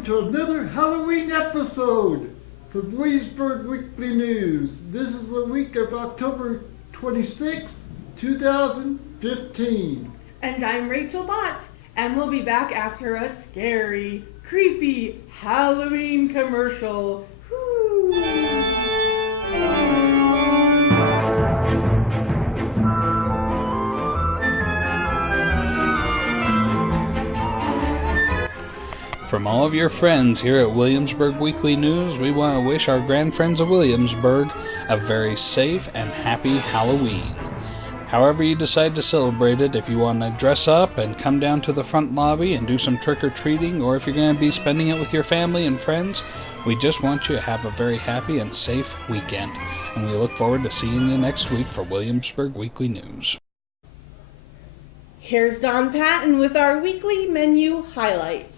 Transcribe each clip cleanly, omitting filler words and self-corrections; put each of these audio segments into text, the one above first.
welcome to another Halloween episode from Williamsburg Weekly News. This is the week of October 26th, 2015. And I'm Rachel Bott, and we'll be back after a scary, creepy Halloween commercial. Woo. From all of your friends here at Williamsburg Weekly News, we want to wish our grand friends of Williamsburg a very safe and happy Halloween. However you decide to celebrate it, if you want to dress up and come down to the front lobby and do some trick-or-treating, or if you're going to be spending it with your family and friends, we just want you to have a very happy and safe weekend. And we look forward to seeing you next week for Williamsburg Weekly News. Here's Don Patton with our weekly menu highlights.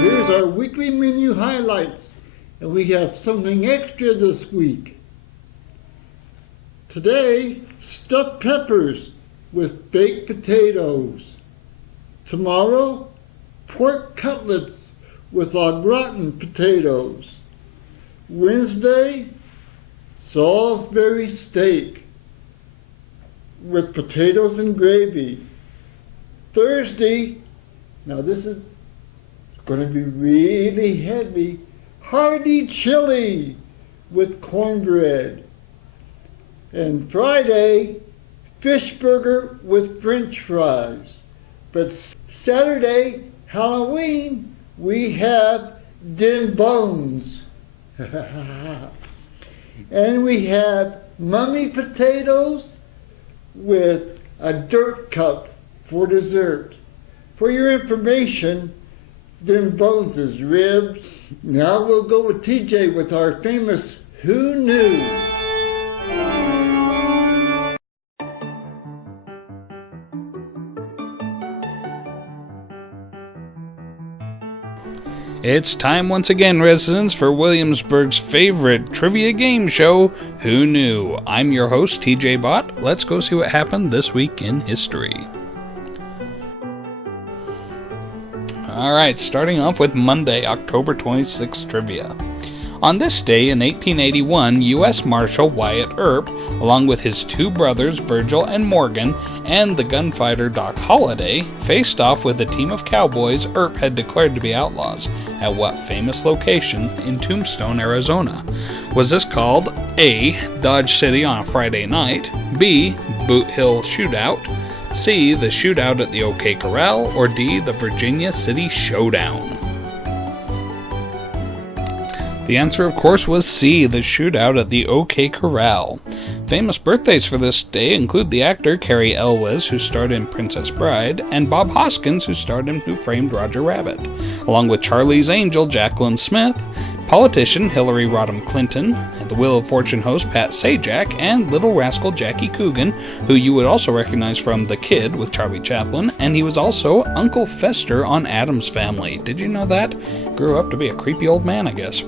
Here's our weekly menu highlights, and we have something extra this week. Today, stuffed peppers with baked potatoes. Tomorrow, pork cutlets with au gratin potatoes. Wednesday, Salisbury steak with potatoes and gravy. Thursday, now this is going to be really heavy, hearty chili with cornbread. And Friday, fish burger with french fries. But Saturday, Halloween, we have dim bones. And we have mummy potatoes with a dirt cup for dessert. For your information, dim bones is ribs. Now we'll go with TJ with our famous Who Knew? It's time once again, residents, for Williamsburg's favorite trivia game show, Who Knew? I'm your host, TJ Bott. Let's go see what happened this week in history. Alright, starting off with Monday, October 26th trivia. On this day in 1881, U.S. Marshal Wyatt Earp, along with his two brothers Virgil and Morgan, and the gunfighter Doc Holliday, faced off with a team of cowboys Earp had declared to be outlaws. At what famous location in Tombstone, Arizona? Was this called A. Dodge City on a Friday night, B. Boot Hill Shootout, C. The Shootout at the OK Corral, or D. The Virginia City Showdown? The answer, of course, was C. The Shootout at the OK Corral. Famous birthdays for this day include the actor Cary Elwes, who starred in Princess Bride, and Bob Hoskins, who starred in Who Framed Roger Rabbit, along with Charlie's Angel Jacqueline Smith, politician Hillary Rodham Clinton, the Wheel of Fortune host Pat Sajak, and Little Rascal Jackie Coogan, who you would also recognize from The Kid with Charlie Chaplin, and he was also Uncle Fester on Addams Family. Did you know that? Grew up to be a creepy old man, I guess.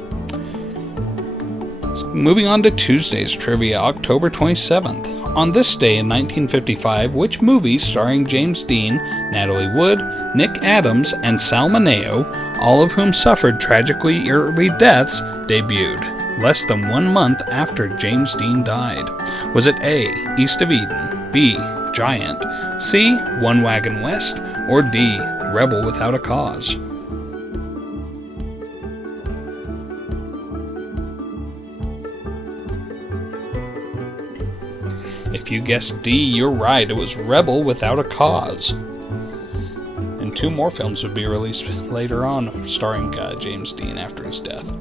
Moving on to Tuesday's trivia, October 27th. On this day in 1955, which movie starring James Dean, Natalie Wood, Nick Adams, and Sal Mineo, all of whom suffered tragically early deaths, debuted, less than 1 month after James Dean died? Was it A. East of Eden, B. Giant, C. One Wagon West, or D. Rebel Without a Cause? If you guessed D, you're right. It was Rebel Without a Cause. And 2 more films would be released later on, starring James Dean after his death.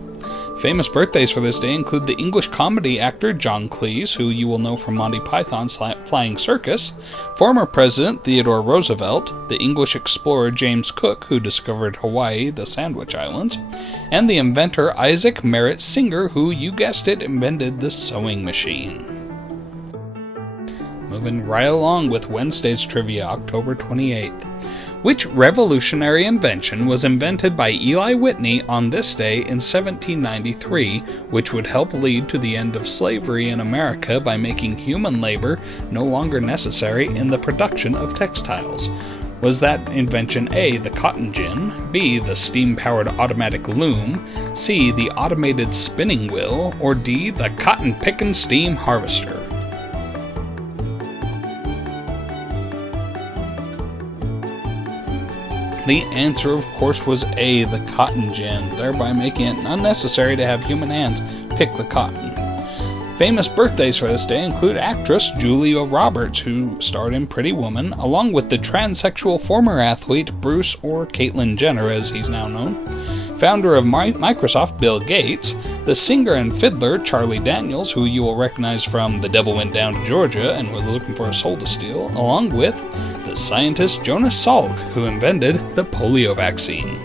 Famous birthdays for this day include the English comedy actor John Cleese, who you will know from Monty Python's Flying Circus, former President Theodore Roosevelt, the English explorer James Cook, who discovered Hawaii, the Sandwich Islands, and the inventor Isaac Merritt Singer, who, you guessed it, invented the sewing machine. Moving right along with Wednesday's trivia, October 28th. Which revolutionary invention was invented by Eli Whitney on this day in 1793, which would help lead to the end of slavery in America by making human labor no longer necessary in the production of textiles? Was that invention A, the cotton gin, B, the steam-powered automatic loom, C, the automated spinning wheel, or D, the cotton pickin' steam harvester? The answer, of course, was A, the cotton gin, thereby making it unnecessary to have human hands pick the cotton. Famous birthdays for this day include actress Julia Roberts, who starred in Pretty Woman, along with the transsexual former athlete Bruce, or Caitlyn Jenner as he's now known, founder of Microsoft Bill Gates, the singer and fiddler Charlie Daniels, who you will recognize from The Devil Went Down to Georgia and was looking for a soul to steal, along with the scientist Jonas Salk, who invented the polio vaccine.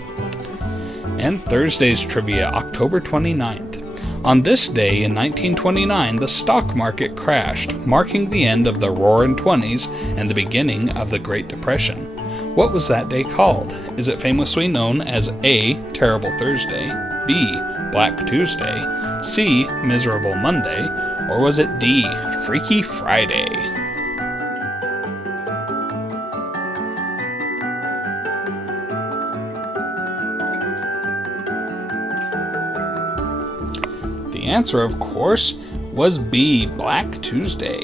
And Thursday's trivia, October 29th. On this day in 1929, the stock market crashed, marking the end of the Roaring '20s and the beginning of the Great Depression. What was that day called? Is it famously known as A, Terrible Thursday, B, Black Tuesday, C, Miserable Monday, or was it D, Freaky Friday? The answer, of course, was B, Black Tuesday.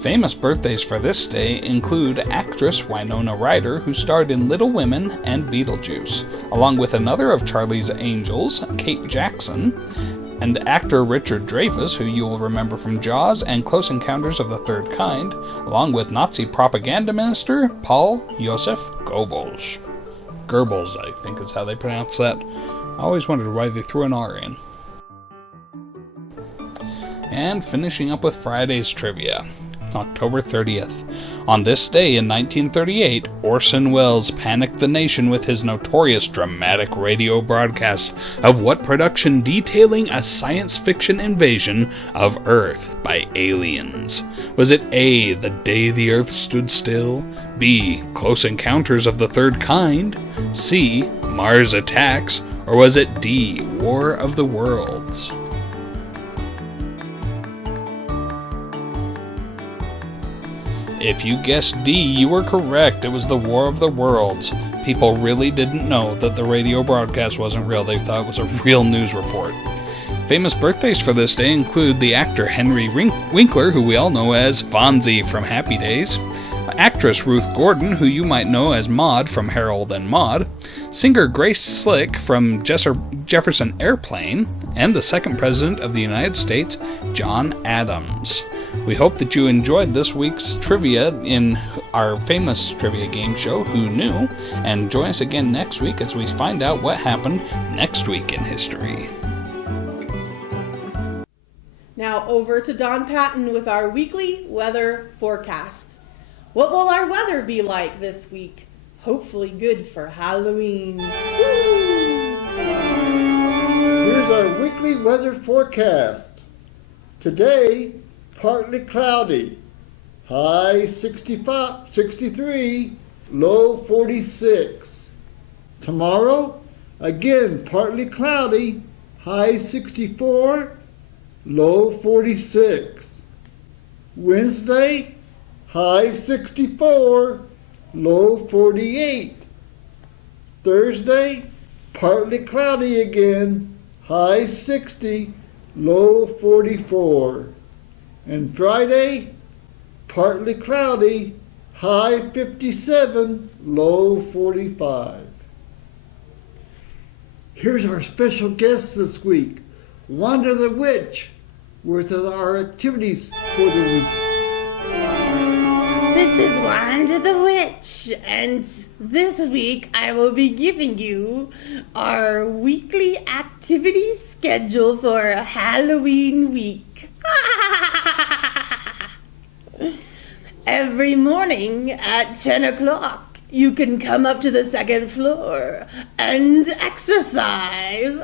Famous birthdays for this day include actress Winona Ryder, who starred in Little Women and Beetlejuice, along with another of Charlie's Angels, Kate Jackson, and actor Richard Dreyfuss, who you will remember from Jaws and Close Encounters of the Third Kind, along with Nazi propaganda minister Paul Joseph Goebbels. Goebbels, I think is how they pronounce that. I always wondered why they threw an R in. And finishing up with Friday's trivia, October 30th. On this day in 1938, Orson Welles panicked the nation with his notorious dramatic radio broadcast of what production detailing a science fiction invasion of Earth by aliens? Was it A, The Day the Earth Stood Still, B, Close Encounters of the Third Kind, C, Mars Attacks, or was it D, War of the Worlds? If you guessed D, you were correct. It was the War of the Worlds. People really didn't know that the radio broadcast wasn't real. They thought it was a real news report. Famous birthdays for this day include the actor Henry Winkler, who we all know as Fonzie from Happy Days, actress Ruth Gordon, who you might know as Maude from Harold and Maude, singer Grace Slick from Jefferson Airplane, and the second president of the United States, John Adams. We hope that you enjoyed this week's trivia in our famous trivia game show, Who Knew? And join us again next week as we find out what happened next week in history. Now over to Don Patton with our weekly weather forecast. What will our weather be like this week? Hopefully good for Halloween. Here's our weekly weather forecast. Today, partly cloudy, high 63, low 46. Tomorrow, again partly cloudy, high 64, low 46. Wednesday, high 64, low 48. Thursday, partly cloudy again, high 60, low 44. And Friday, partly cloudy, high 57, low 45. Here's our special guest this week, Wanda the Witch, with our activities for the week. This is Wanda the Witch, and this week I will be giving you our weekly activity schedule for Halloween week. Every morning at 10 o'clock, you can come up to the second floor and exercise.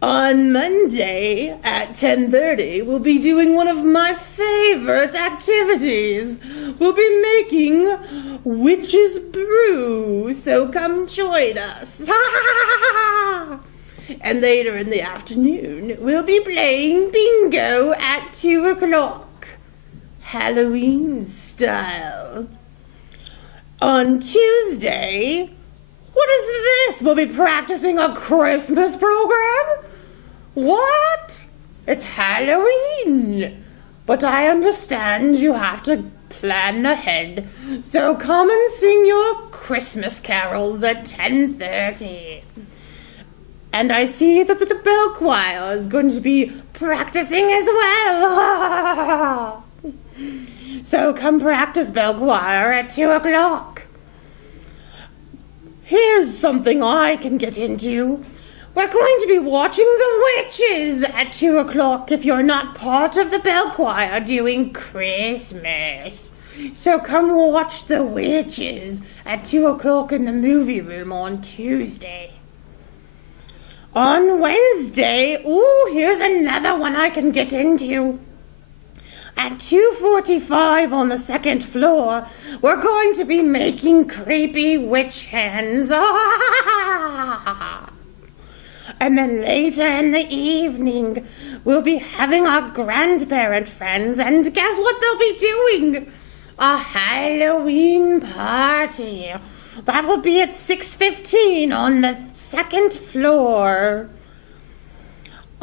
On Monday at 10:30, we'll be doing one of my favorite activities. We'll be making witch's brew, so come join us. And later in the afternoon, we'll be playing bingo at 2 o'clock. Halloween style. On Tuesday, what is this? We'll be practicing a Christmas program? What? It's Halloween. But I understand you have to plan ahead. So come and sing your Christmas carols at 10:30. And I see that the bell choir is going to be practicing as well. So come practice bell choir at 2 o'clock. Here's something I can get into. We're going to be watching The Witches at 2 o'clock if you're not part of the bell choir doing Christmas. So come watch The Witches at 2 o'clock in the movie room on Tuesday. On Wednesday, here's another one I can get into. At 2:45 on the second floor, we're going to be making creepy witch hands. And then later in the evening, we'll be having our grandparent friends, and guess what they'll be doing? A Halloween party. That will be at 6:15 on the second floor.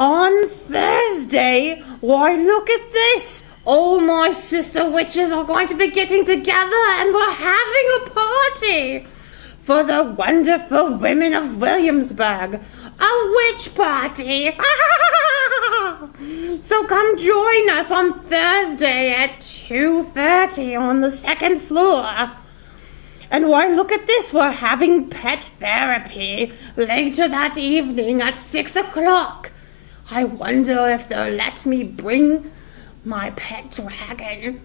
On Thursday, why look at this. All my sister witches are going to be getting together and we're having a party for the wonderful women of Williamsburg. A witch party. So come join us on Thursday at 2:30 on the second floor. And why look at this, we're having pet therapy later that evening at 6 o'clock. I wonder if they'll let me bring my pet dragon.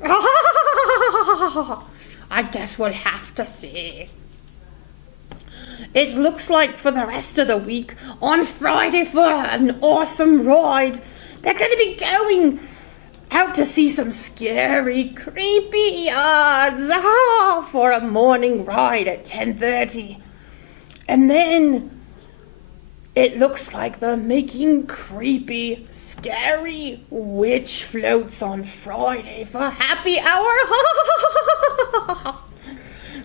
I guess we'll have to see. It looks like for the rest of the week, on Friday for an awesome ride, they're going to be going out to see some scary, creepy yards for a morning ride at 10:30. And then it looks like they're making creepy, scary witch floats on Friday for happy hour.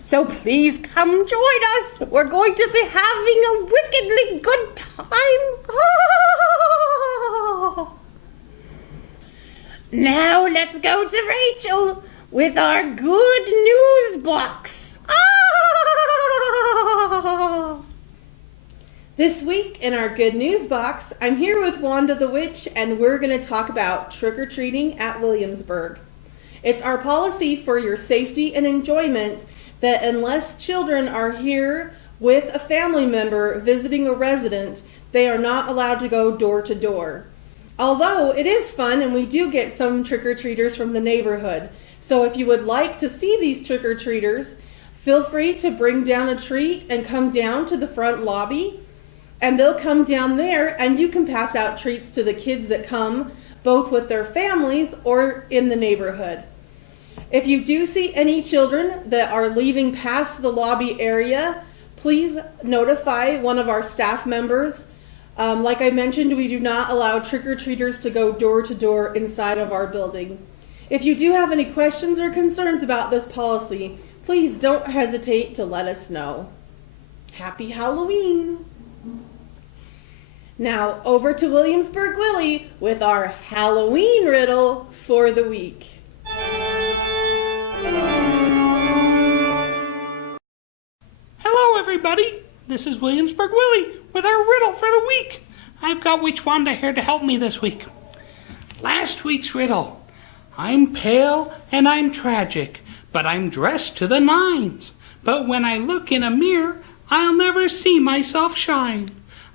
So please come join us. We're going to be having a wickedly good time. Now let's go to Rachel with our good news box. This week in our good news box, I'm here with Wanda the Witch, and we're going to talk about trick-or-treating at Williamsburg. It's our policy for your safety and enjoyment that unless children are here with a family member visiting a resident, they are not allowed to go door to door. Although it is fun and we do get some trick-or-treaters from the neighborhood. So if you would like to see these trick-or-treaters, feel free to bring down a treat and come down to the front lobby. And they'll come down there and you can pass out treats to the kids that come, both with their families or in the neighborhood. If you do see any children that are leaving past the lobby area, please notify one of our staff members. Like I mentioned, we do not allow trick-or-treaters to go door to door inside of our building. If you do have any questions or concerns about this policy, please don't hesitate to let us know. Happy Halloween! Now over to Williamsburg Willie with our Halloween riddle for the week. Hello, everybody. This is Williamsburg Willie with our riddle for the week. I've got Witch Wanda here to help me this week. Last week's riddle. I'm pale and I'm tragic, but I'm dressed to the nines. But when I look in a mirror, I'll never see myself shine.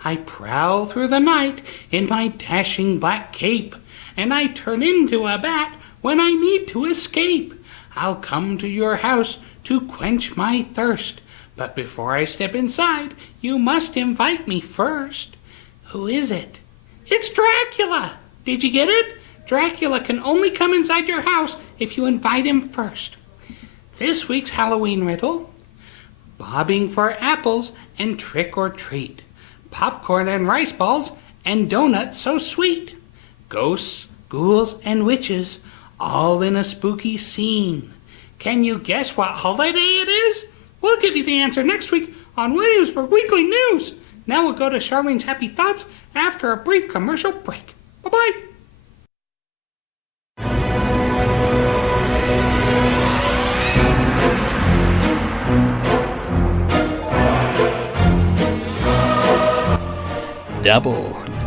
I prowl through the night in my dashing black cape, and I turn into a bat when I need to escape. I'll come to your house to quench my thirst, but before I step inside, you must invite me first. Who is it? It's Dracula! Did you get it? Dracula can only come inside your house if you invite him first. This week's Halloween riddle. Bobbing for apples and trick or treat. Popcorn and rice balls and donuts so sweet. Ghosts, ghouls, and witches all in a spooky scene. Can you guess what holiday it is? We'll give you the answer next week on Williamsburg Weekly News. Now we'll go to Charlene's Happy Thoughts after a brief commercial break. Bye-bye.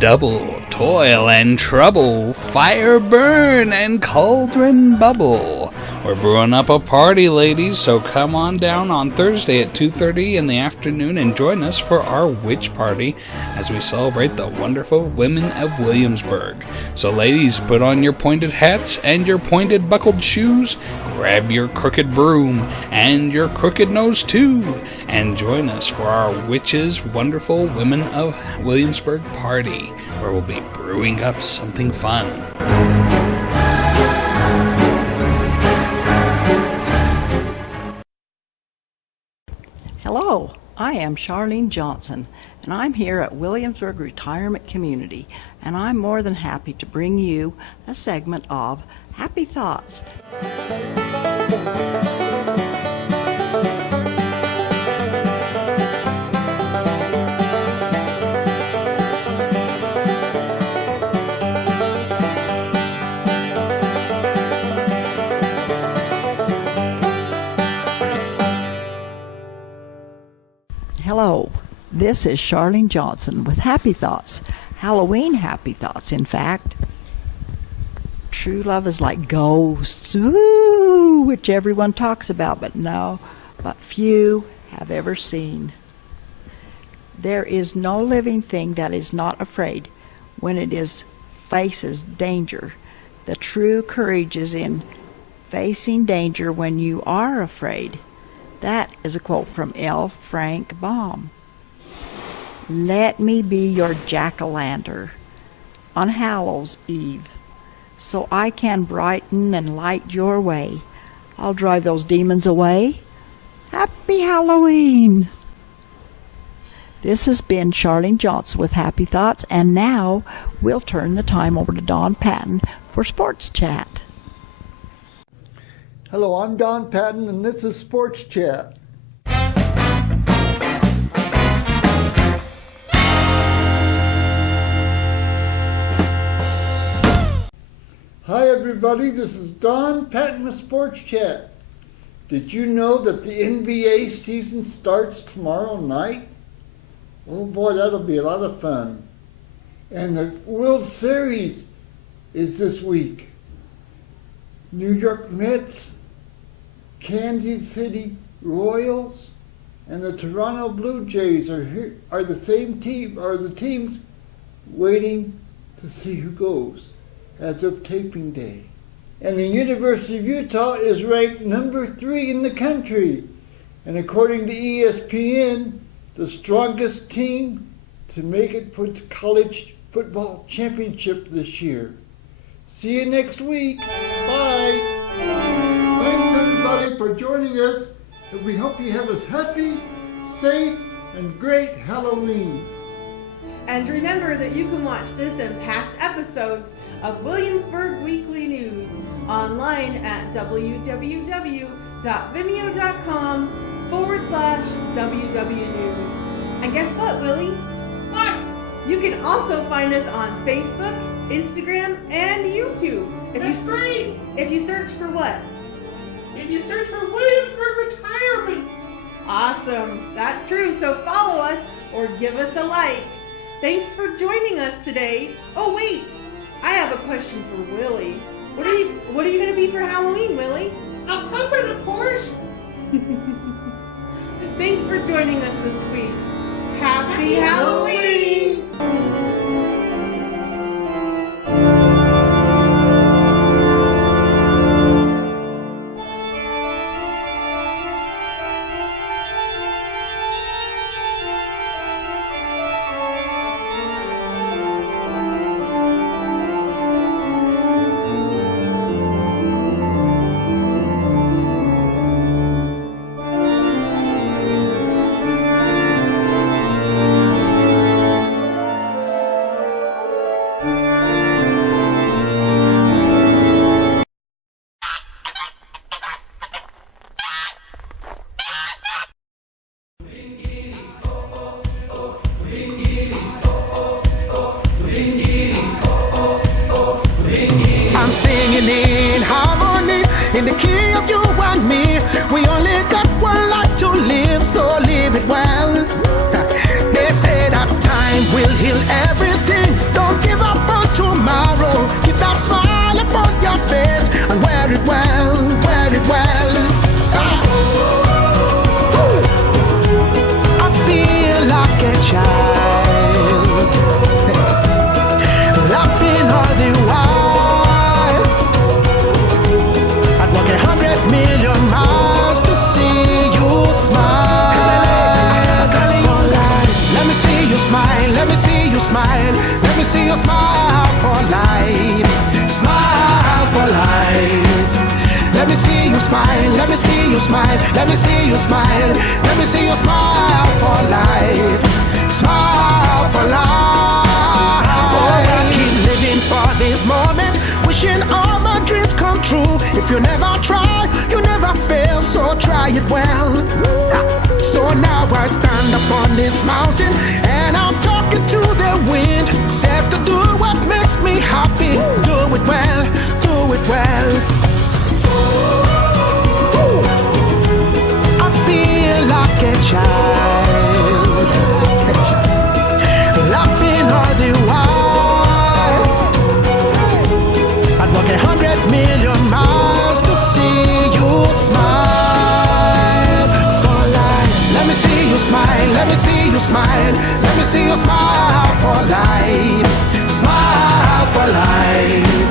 Double, toil and trouble, fire burn and cauldron bubble. We're brewing up a party, ladies, so come on down on Thursday at 2:30 in the afternoon and join us for our witch party as we celebrate the wonderful women of Williamsburg. So ladies, put on your pointed hats and your pointed buckled shoes, grab your crooked broom and your crooked nose too, and join us for our witches' wonderful Women of Williamsburg party, where we'll be brewing up something fun. Hello, I am Charlene Johnson, and I'm here at Williamsburg Retirement Community, and I'm more than happy to bring you a segment of Happy Thoughts. Hello, this is Charlene Johnson with Happy Thoughts, Halloween Happy Thoughts, in fact. True love is like ghosts, ooh, which everyone talks about, but few have ever seen. There is no living thing that is not afraid when it faces danger. The true courage is in facing danger when you are afraid. That is a quote from L. Frank Baum. Let me be your jack-o'-lantern on Hallows Eve, so I can brighten and light your way. I'll drive those demons away. Happy Halloween! This has been Charlene Johnson with Happy Thoughts, and now we'll turn the time over to Don Patton for Sports Chat. Hello, I'm Don Patton, and this is Sports Chat. Hi, everybody. This is Don Patton with Sports Chat. Did you know that the NBA season starts tomorrow night? Oh boy, that'll be a lot of fun. And the World Series is this week. New York Mets, Kansas City Royals, and the Toronto Blue Jays are the same team, are the teams waiting to see who goes as of taping day. And the University of Utah is ranked number 3 in the country, and according to ESPN, the strongest team to make it for the college football championship this year. See you next week. Bye. Thanks everybody for joining us, and we hope you have a happy, safe, and great Halloween. And remember that you can watch this and past episodes of Williamsburg Weekly News online at www.vimeo.com/WW News. And guess what, Willie? What? You can also find us on Facebook, Instagram, and YouTube. That's great. If you search for what? If you search for Williamsburg Retirement. Awesome. That's true. So follow us or give us a like. Thanks for joining us today. Oh wait, I have a question for Willie. What are you going to be for Halloween, Willie? A puppet, of course. Thanks for joining us this week. Happy Halloween! singing in harmony, in the key of you and me. We only got one life to live, so live it well. They say that time will heal everything. Don't give up on tomorrow. Keep that smile upon your face and wear it well, wear it well. I feel like a child, laughing all the while. I'd walk 100 million miles to see you smile. For life, let me see you smile, let me see you smile, let me see you smile for life, smile for life. Let me see you smile, let me see you smile, let me see you smile, let me see you smile for life, smile for life. Oh, I keep living for this moment, wishing all my dreams come true. If you never try, you never fail, so try it well. So now I stand upon this mountain and I'm talking to the wind. Says to do what makes me happy, do it well, do it well. I feel like a child, laughing all the while. I'd walk 100 million miles to see you smile for life. Let me see you smile, let me see you smile, let me see you smile for life, smile for life.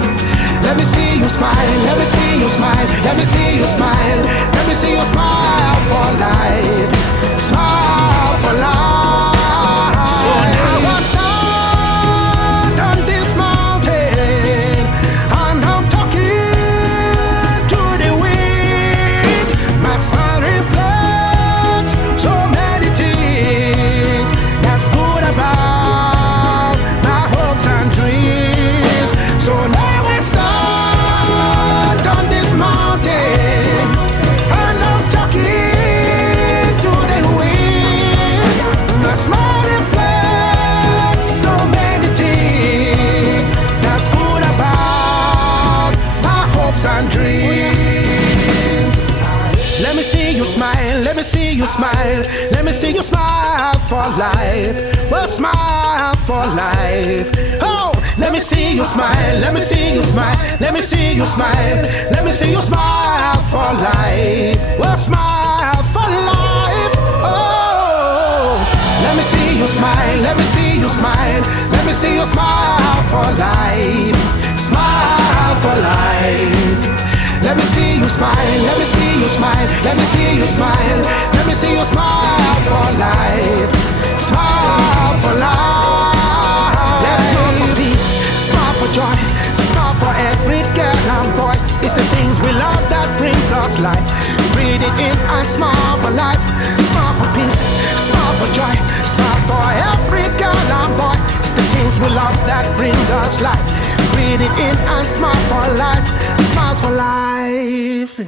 Let me see you smile, let me see you smile, let me see you smile, let me see you smile for life, smile for life. So now I stand on this mountain and I'm talking to the wind. My smile reflects so many things that's good about my hopes and dreams. So now I stand on this mountain and I'm talking to the wind. My smile reflects so many things that's good about my hopes and dreams. Let me see you smile, let me see you smile, let me see you smile for life, well smile for life. Oh, let me see you smile, let me see you smile, let me see you smile, let me see you smile for life, well smile for life. Oh, let me see you smile, let me see you smile, let me see you smile for life, smile for life. Let me see you smile, let me see you smile, let me see you smile, let me see you smile for life, smile for life. Let's smile for peace, smile for joy, smile for every girl and boy. It's the things we love that brings us life. Breathe it in and smile for life, smile for peace, smile for joy, smile for every girl and boy. It's the things we love that brings us life. Breathe it in and smile for life, smiles for life.